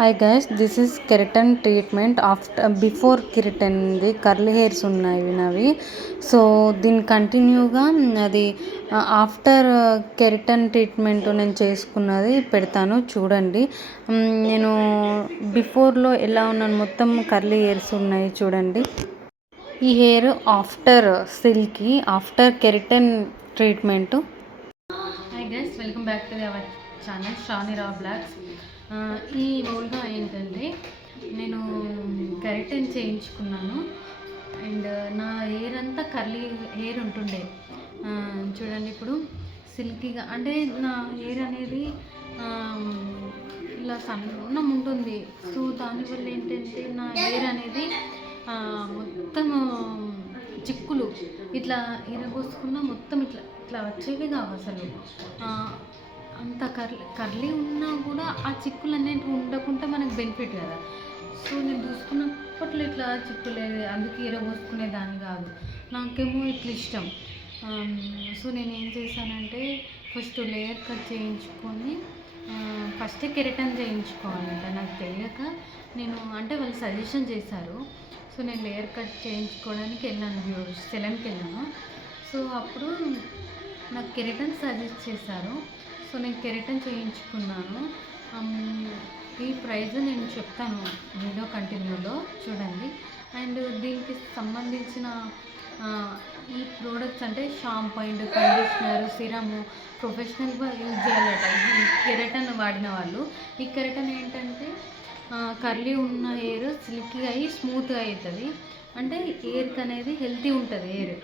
Hi guys, this is keratin treatment before keratin curly hairs ఉన్నాయి నావి. So దీని కంటిన్యూగా అది ఆఫ్టర్ కెరటన్ ట్రీట్మెంట్ నేను చేసుకున్నది పెడతాను చూడండి. నేను బిఫోర్లో ఎలా ఉన్నాను, మొత్తం కర్లీ హెయిర్స్ ఉన్నాయి చూడండి. ఈ hair after silky, after keratin treatment. Hi guys, welcome back to our channel Shravani Rao blogs. ఈ రోల్గా ఏంటంటే నేను కెరటన్ చేయించుకున్నాను అండ్ నా హెయిర్ అంతా కర్లీ హెయిర్ ఉంటుండే. చూడండి ఇప్పుడు సిల్కీగా, అంటే నా హెయిర్ అనేది ఇలా సన్నం ఉంటుంది. సో దానివల్ల ఏంటంటే నా హెయిర్ అనేది మొత్తం చిక్కులు ఇట్లా ఇరగోసుకున్న మొత్తం ఇట్లా ఇట్లా వచ్చేవి కావు అసలు. అంత కర్లీ ఉన్నా కూడా ఆ చిక్కులు అనేవి ఉండకుండా మనకు బెనిఫిట్ కదా. సో నేను చూసుకున్నప్పట్లో ఇట్లా చిక్కులేదు, అందుకే ఇరగోసుకునే దాన్ని కాదు, నాకేమో ఇట్లా ఇష్టం. సో నేను ఏం చేశానంటే ఫస్ట్ లేయర్ కట్ చేయించుకొని ఫస్ట్ కెరటన్ చేయించుకోవాలంట. నాకు తెలియక నేను అంటే వాళ్ళు సజెషన్ చేశారు. సో నేను లేయర్ కట్ చేయించుకోవడానికి వెళ్ళాను, సెలూన్కి వెళ్ళాను. సో అప్పుడు నాకు కెరటన్ సజెస్ట్ చేశారు. సో నేను కెరటన్ చేయించుకున్నాను. ఈ ప్రైజ్ నేను చెప్తాను వీడియో కంటిన్యూలో చూడండి. అండ్ దీనికి సంబంధించిన ఈ ప్రోడక్ట్స్ అంటే షాంపూ అండ్ కండిషనర్, సిరము ప్రొఫెషనల్గా యూజ్ చేయాలట ఈ కెరటన్ వాడిన వాళ్ళు. ఈ కెరటన్ ఏంటంటే కర్లీ ఉన్న హెయిర్ సిల్కీ అయ్యి స్మూత్గా అవుతుంది, అంటే హెయిర్కి అనేది హెల్తీ ఉంటుంది హెయిర్.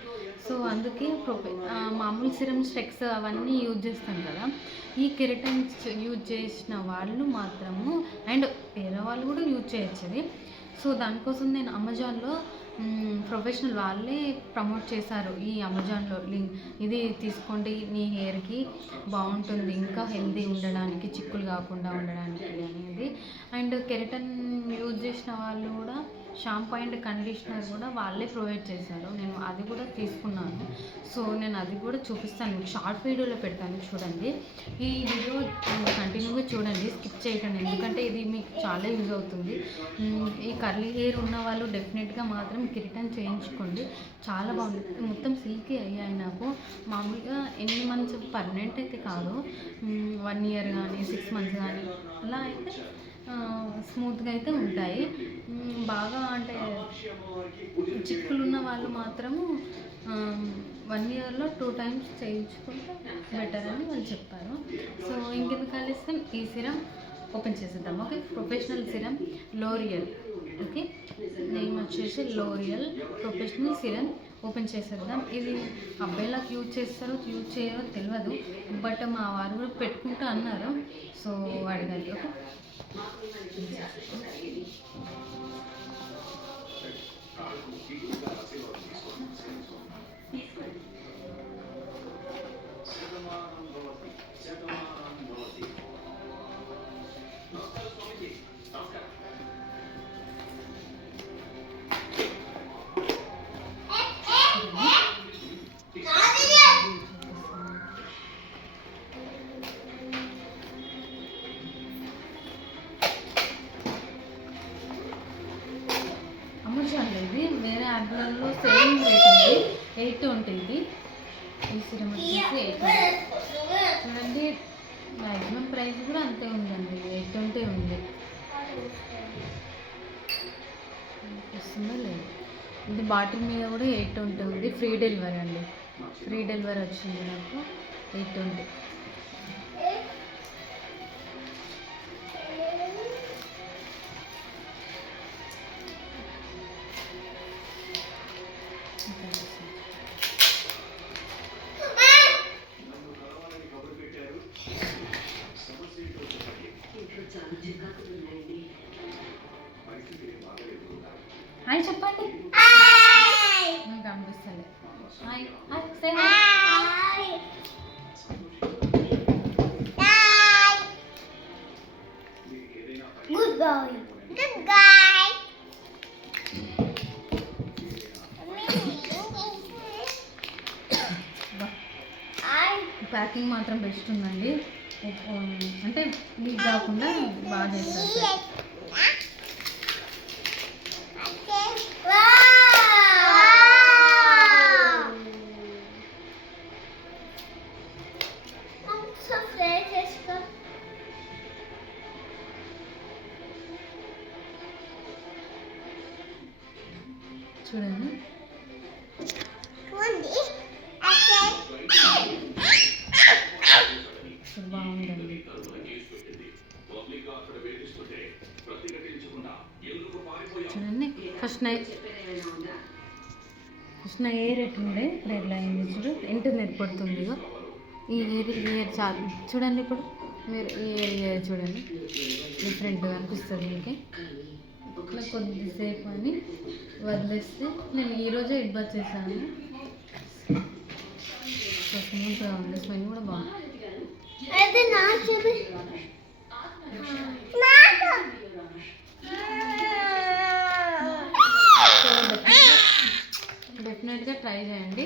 సో అందుకే మామూలు సిరమ్, స్టెక్స్ అవన్నీ యూజ్ చేస్తాం కదా. ఈ కెరటన్ యూజ్ చేసిన వాళ్ళు మాత్రము అండ్ వేరే వాళ్ళు కూడా యూజ్ చేయొచ్చు. సో దానికోసం నేను అమెజాన్లో ప్రొఫెషనల్ వాళ్ళే ప్రమోట్ చేశారు. ఈ అమెజాన్లో లింక్ ఇది తీసుకోండి, మీ హెయిర్కి బాగుంటుంది, ఇంకా హెల్తీ ఉండడానికి, చిక్కులు కాకుండా ఉండడానికి అనేది. అండ్ కెరటన్ యూజ్ చేసిన వాళ్ళు కూడా షాంపూ అండ్ కండిషనర్ కూడా వాళ్ళే ప్రొవైడ్ చేశారు. నేను అది కూడా తీసుకున్నాను. సో నేను అది కూడా చూపిస్తాను మీకు, షార్ట్ వీడియోలో పెడతాను చూడండి. ఈ వీడియో కంటిన్యూగా చూడండి, స్కిప్ చేయకండి, ఎందుకంటే ఇది మీకు చాలా యూజ్ అవుతుంది. ఈ కర్లీ హెయిర్ ఉన్న వాళ్ళు డెఫినెట్గా మాత్రం కెరటన్ చేయించుకోండి, చాలా బాగుంటుంది. మొత్తం సిల్కీ అయ్యాయి నాకు. మామూలుగా ఎన్ని మంత్స్ పర్మనెంట్ అయితే కాదు, 1 year కానీ 6 months కానీ అలా అయితే స్మూత్గా అయితే ఉంటాయి. బాగా అంటే చిక్కులు ఉన్న వాళ్ళు మాత్రము 1 yearలో 2 times చేయించుకుంటే బెటర్ అని వాళ్ళు చెప్పారు. సో ఇంకెందుకు కలిస్తాం, ఈ సిరం ఓపెన్ చేసేద్దాం. Okay, professional serum L'Oreal. Okay, name వచ్చేసి లోరియల్ ప్రొఫెషనల్ సిరం. ఓపెన్ చేసేద్దాం. ఇది అబ్బాయిలకు యూజ్ చేస్తారో యూజ్ చేయరో తెలియదు, బట్ మా వారు కూడా పెట్టుకుంటా అన్నారు. సో అడగాలి. ఓకే, అమెజాన్లో ఇది వేరే యాప్లలో సేమ్ రేట్ ఉంది, 820 ఇది. ఈ సిరం వచ్చేసి 820. చూడండి మ్యాక్సిమం ప్రైస్ కూడా అంతే ఉందండి, 820 ఉంది. వస్తుందో లేదు, ఇది బాటిల్ మీద కూడా 820 ఉంది. ఫ్రీ డెలివరీ అండి, ఫ్రీ డెలివరీ వచ్చింది నాకు 820. హాయ్ చెప్పండి, నాకు అనిపిస్తుంది. Hi hi, good boy, good boy. Packing మాత్రం బెస్ట్ ఉందండి, అంటే మీకు కాకుండా బాగా చేస్తారు. చూడండి బాగుందండి. చూడండి ఫస్ట్ నా ఎయిర్ ఎట్లుండే ఇప్పుడు ఎట్లా అయింది చూడు, ఇంటర్నెట్ పడుతుంది. ఇగో ఈ ఇయర్ చాలా చూడండి, ఇప్పుడు మీరు ఈ ఇయర్ చూడండి డిఫరెంట్గా అనిపిస్తుంది మీకు. ఇట్లా కొద్దిసేపు అని వదిలేస్తే నేను ఈరోజే ఇబ్బంది చేశాను. సో స్మూత్గా ఉంది, స్మెల్ కూడా బాగుంది. డెఫినెట్గా ట్రై చేయండి,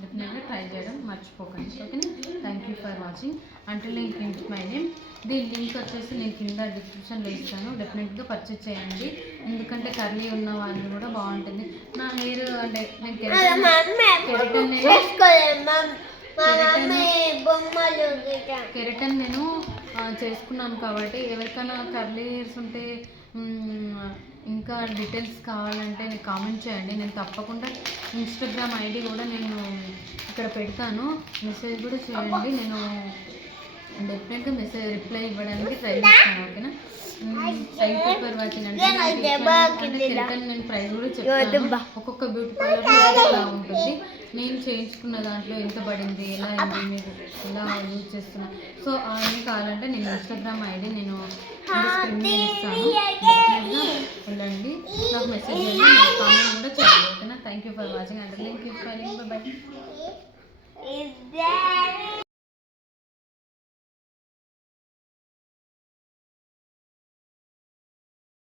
డెఫినెట్గా ట్రై చేయడం మర్చిపోకండి. ఓకేనా? Thank you for watching. అంటే నేను పింక్ మై నేమ్. దీని లింక్ వచ్చేసి నేను కింద డిస్క్రిప్షన్లో ఇస్తాను. డెఫినెట్గా పర్చేజ్ చేయండి, ఎందుకంటే కర్లీ ఉన్న వాళ్ళు కూడా బాగుంటుంది. నా హెయిర్ అంటే నేను కెరటన్ నేను చేసుకున్నాను కాబట్టి ఎవరికైనా కర్లీ హెయిర్స్ ఉంటే ఇంకా డీటెయిల్స్ కావాలంటే నేను కామెంట్ చేయండి. నేను తప్పకుండా ఇన్స్టాగ్రామ్ ఐడి కూడా నేను ఇక్కడ పెడతాను, మెసేజ్ కూడా చేయండి. నేను డెఫినెట్గా మెసేజ్ రిప్లై ఇవ్వడానికి ట్రై చేస్తాను. ఓకేనా? Thank you for watching. అంటే కెరటన్ నేను ప్రైస్ కూడా చెప్తాను. ఒక్కొక్క బ్యూటీ పార్లర్ ఎలా ఉంటుంది, నేను చేయించుకున్న దాంట్లో ఎంత పడింది, ఎలా అయింది, మీరు ఎలా యూజ్ చేస్తున్నా. సో అవన్నీ కావాలంటే నేను ఇన్స్టాగ్రామ్ ఐడి నేను స్క్రీన్ ఇస్తాను, వెళ్ళండి నాకు మెసేజ్ చేయండి, కామెంట్ కూడా చేయండి. ఓకేనా? Thank you for watching. అంటే లింక్ ఇస్తాను. బాయ్.